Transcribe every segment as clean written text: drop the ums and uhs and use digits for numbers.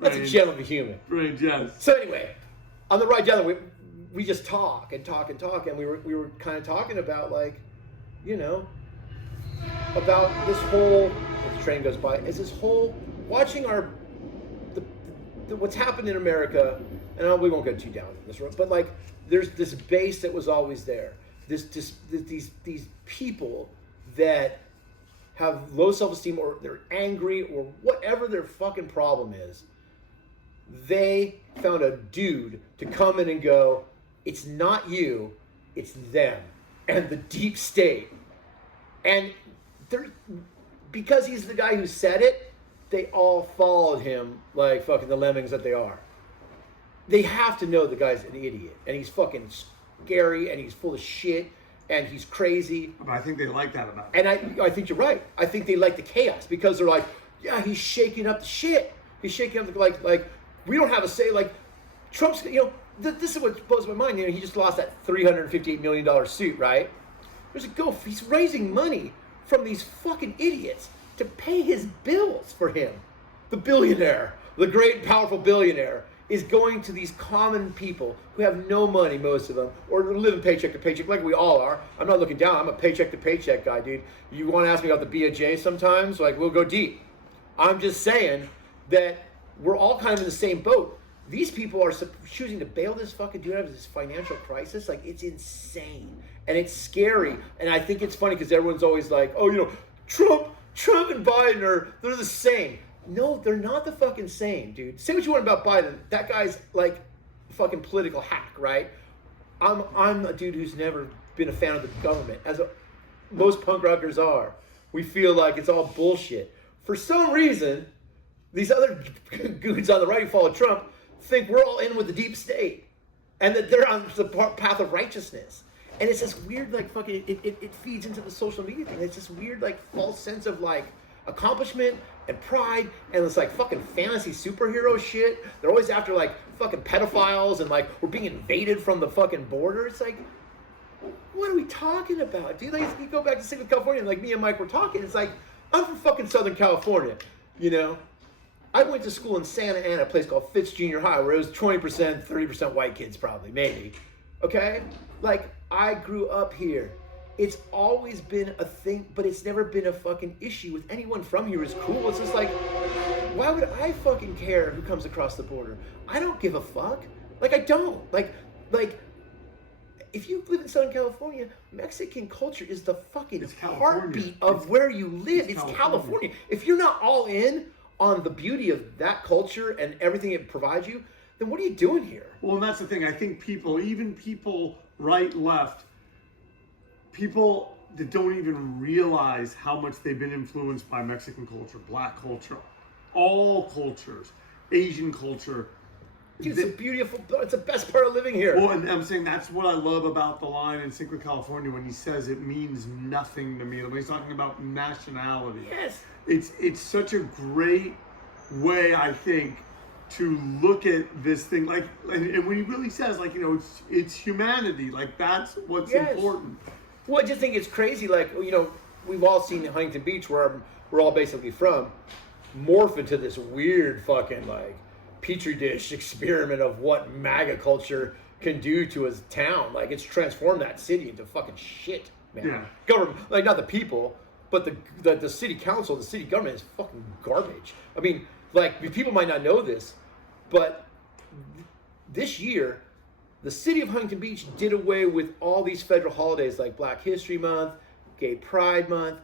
That's a gem of a human. Right, yes. So anyway, on the ride down, we just talk, and we were kind of talking about, like, you know, about this whole, as the train goes by, is this whole watching what's happened in America, and we won't go too down this road, but like there's this base that was always there. These people that have low self-esteem, or they're angry, or whatever their fucking problem is. They found a dude to come in and go, it's not you, it's them and the deep state. And because he's the guy who said it, they all followed him like fucking the lemmings that they are. They have to know the guy's an idiot, and he's fucking scary, and he's full of shit, and he's crazy. But I think they like that about him. And I think you're right. I think they like the chaos, because they're like, yeah, he's shaking up the shit. He's shaking up the, like we don't have a say. Like Trump's, you know, this is what blows my mind. You know, he just lost that $358 million suit, right? There's a go. He's raising money from these fucking idiots to pay his bills for him. The billionaire, the great powerful billionaire, is going to these common people who have no money, most of them, or living paycheck to paycheck like we all are. I'm not looking down. I'm a paycheck to paycheck guy, dude. You want to ask me about the BOJ sometimes? Like, we'll go deep. I'm just saying that we're all kind of in the same boat. These people are choosing to bail this fucking dude out of this financial crisis. Like, it's insane. And it's scary. And I think it's funny because everyone's always like, oh, you know, Trump and Biden they're the same. No, they're not the fucking same, dude. Say what you want about Biden. That guy's like a fucking political hack, right? I'm a dude who's never been a fan of the government, as most punk rockers are. We feel like it's all bullshit. For some reason, these other goons on the right who follow Trump think we're all in with the deep state, and that they're on the path of righteousness. And it's this weird, like, fucking, it feeds into the social media thing. It's this weird, like, false sense of, like, accomplishment and pride, and it's like fucking fantasy superhero shit. They're always after, like, fucking pedophiles, and, like, we're being invaded from the fucking border. It's like, what are we talking about, dude? Like, you go back to Southern California, and, like, me and Mike were talking. It's like, I'm from fucking Southern California, you know? I went to school in Santa Ana, a place called Fitz Junior High, where it was 20%, 30% white kids, probably, maybe. Okay? Like, I grew up here. It's always been a thing, but it's never been a fucking issue with anyone from here is cool. It's just like, why would I fucking care who comes across the border? I don't give a fuck. Like, I don't. Like, if you live in Southern California, Mexican culture is the fucking heartbeat of where you live. It's California. If you're not all in on the beauty of that culture and everything it provides you, then what are you doing here? Well, and that's the thing. I think even people right, left, people that don't even realize how much they've been influenced by Mexican culture, black culture, all cultures, Asian culture. Dude, it's a beautiful, it's the best part of living here. Well, and I'm saying that's what I love about the line in Sync with California when he says it means nothing to me. When he's talking about nationality. Yes. It's such a great way, I think, to look at this thing, like, and when he really says, like, you know, it's humanity, like, that's what's important. Well, I just think it's crazy, like, you know, we've all seen Huntington Beach, where we're all basically from, morph into this weird fucking, like, petri dish experiment of what MAGA culture can do to a town. Like, it's transformed that city into fucking shit, man. Yeah. Government, like, not the people, but the city council, the city government is fucking garbage. I mean, like, people might not know this, but this year, the city of Huntington Beach did away with all these federal holidays like Black History Month, Gay Pride Month,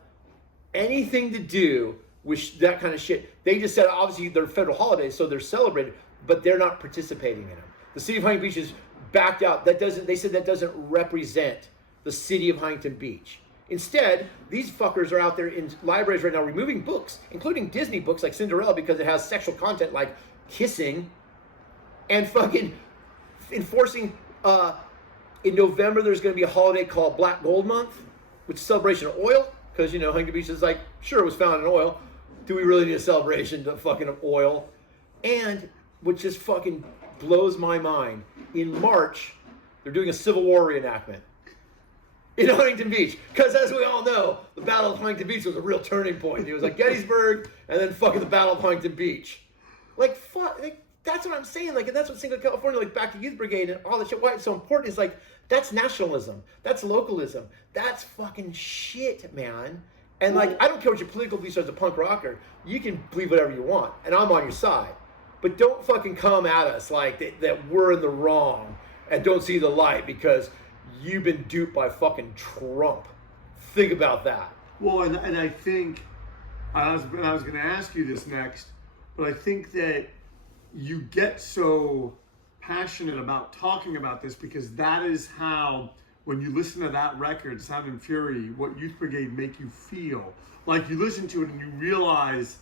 anything to do with that kind of shit. They just said, obviously, they're federal holidays, so they're celebrated, but they're not participating in them. The city of Huntington Beach is backed out. They said that doesn't represent the city of Huntington Beach. Instead, these fuckers are out there in libraries right now removing books, including Disney books like Cinderella, because it has sexual content like kissing, and fucking enforcing, in November there's going to be a holiday called Black Gold Month, which is a celebration of oil, because, you know, Huntington Beach is like, sure, it was found in oil. Do we really need a celebration of fucking oil? And, which just fucking blows my mind, in March, they're doing a Civil War reenactment in Huntington Beach. Because, as we all know, the Battle of Huntington Beach was a real turning point. It was like Gettysburg, and then fucking the Battle of Huntington Beach. Like, fuck, like, that's what I'm saying. Like, and that's what Single California, like, back to Youth Brigade and all that shit. Why it's so important is, like, that's nationalism. That's localism. That's fucking shit, man. And, like, I don't care what your political beliefs are as a punk rocker. You can believe whatever you want, and I'm on your side. But don't fucking come at us like that we're in the wrong and don't see the light because you've been duped by fucking Trump. Think about that. Well, and I think, I was going to ask you this next, but I think that you get so passionate about talking about this because that is how, when you listen to that record, Sound and Fury, what Youth Brigade make you feel. Like, you listen to it and you realize,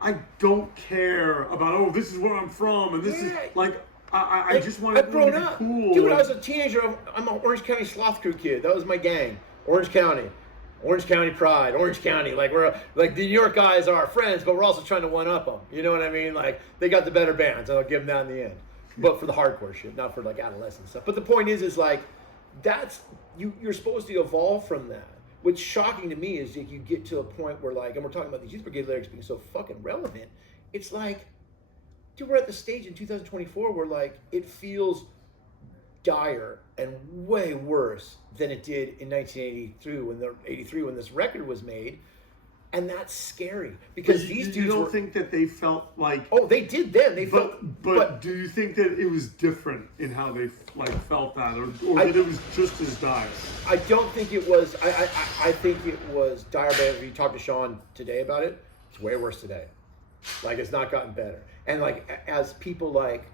I don't care about, oh, this is where I'm from, and this is, like, I just want to be cool. Dude, when I was a teenager, I'm an Orange County Sloth Crew kid. That was my gang. Orange County Pride, Orange County. Like, we're like the New York guys are our friends, but we're also trying to one up them. You know what I mean? Like, they got the better bands, and I'll give them that in the end. But for the hardcore shit, not for like adolescent stuff. But the point is like, that's you're supposed to evolve from that. What's shocking to me is that you get to a point where, like, and we're talking about these Youth Brigade lyrics being so fucking relevant. It's like, dude, we're at the stage in 2024 where, like, it feels dire and way worse than it did in 1983 when this record was made, and that's scary because these dudes. You don't think that they felt like? Oh, they did then. They felt. But do you think that it was different in how they felt that, or that it was just as dire? I don't think it was. I think it was dire. But if you talk to Sean today about it, it's way worse today. Like, it's not gotten better. And, like, as people, like,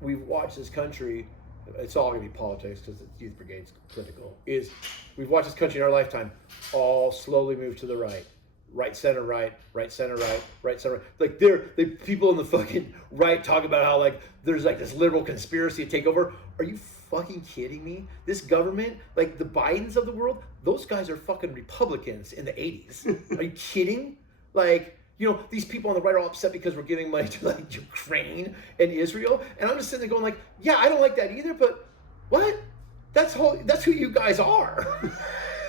we've watched this country. It's all going to be politics because the Youth Brigade's political. We've watched this country in our lifetime all slowly move to the right. Right, center, right, right, center, right, right, center. Like, the people in the fucking right talk about how, like, there's, like, this liberal conspiracy to take over. Are you fucking kidding me? This government, like, the Bidens of the world, those guys are fucking Republicans in the 80s. Are you kidding? Like, you know, these people on the right are all upset because we're giving money to, like, Ukraine and Israel. And I'm just sitting there going, like, yeah, I don't like that either, but what? That's who you guys are.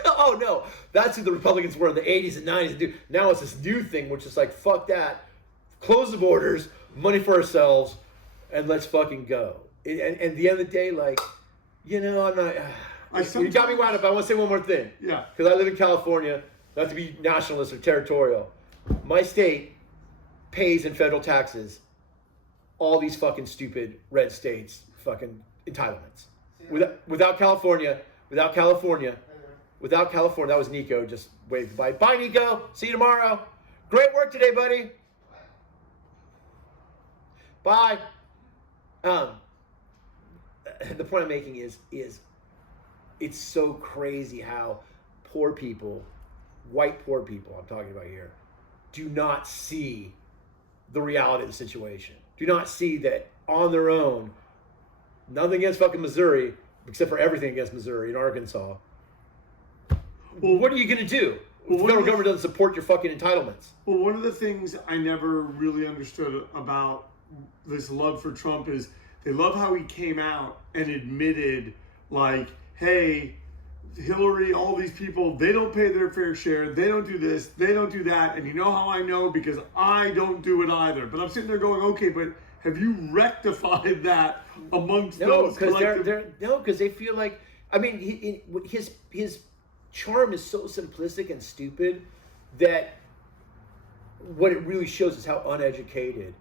Oh, no. That's who the Republicans were in the 80s and 90s. Dude, now it's this new thing, which is like, fuck that. Close the borders, money for ourselves, and let's fucking go. And at the end of the day, like, you know, I'm not... you got me wound up. I want to say one more thing. Yeah. Because I live in California, not to be nationalist or territorial. My state pays in federal taxes all these fucking stupid red states fucking entitlements. Without California, that was Nico. Just wave goodbye. Bye, Nico. See you tomorrow. Great work today, buddy. Bye. The point I'm making is it's so crazy how poor people, white poor people I'm talking about here, do not see the reality of the situation. Do not see that on their own, nothing against fucking Missouri, except for everything against Missouri and Arkansas. Well, what are you going to do if the federal government doesn't support your fucking entitlements? Well, one of the things I never really understood about this love for Trump is they love how he came out and admitted, like, hey, Hillary, all these people, they don't pay their fair share. They don't do this. They don't do that. And you know how I know? Because I don't do it either. But I'm sitting there going, okay, but have you rectified that amongst those collective... No, because they feel like, I mean, his charm is so simplistic and stupid that what it really shows is how uneducated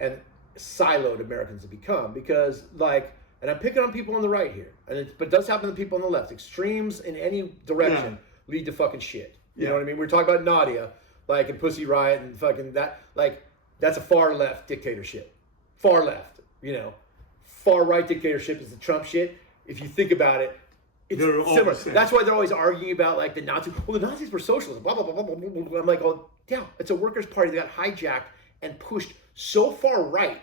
and siloed Americans have become. Because, like, and I'm picking on people on the right here, but it does happen to people on the left. Extremes in any direction lead to fucking shit. You know what I mean? We're talking about Nadia, like, and Pussy Riot and fucking that. Like, that's a far left dictatorship. Far left, you know. Far right dictatorship is the Trump shit. If you think about it, it's similar. That's why they're always arguing about, like, the Nazis. Well, the Nazis were socialists. Blah, blah, blah, blah, blah, blah. I'm like, oh, yeah, it's a workers' party that got hijacked and pushed so far right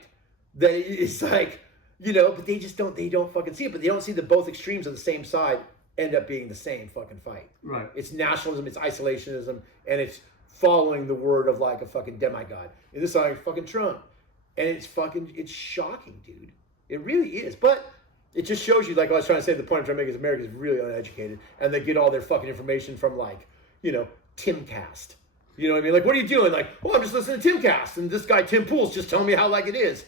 that it's like, you know, but they don't fucking see it. But they don't see that both extremes on the same side end up being the same fucking fight. Right. It's nationalism, it's isolationism, and it's following the word of, like, a fucking demigod. And this is like fucking Trump. And it's shocking, dude. It really is. But it just shows you, like I was trying to say, the point I'm trying to make is America is really uneducated. And they get all their fucking information from, like, you know, Timcast. You know what I mean? Like, what are you doing? Like, oh, I'm just listening to Timcast, and this guy Tim Pool's just telling me how like it is.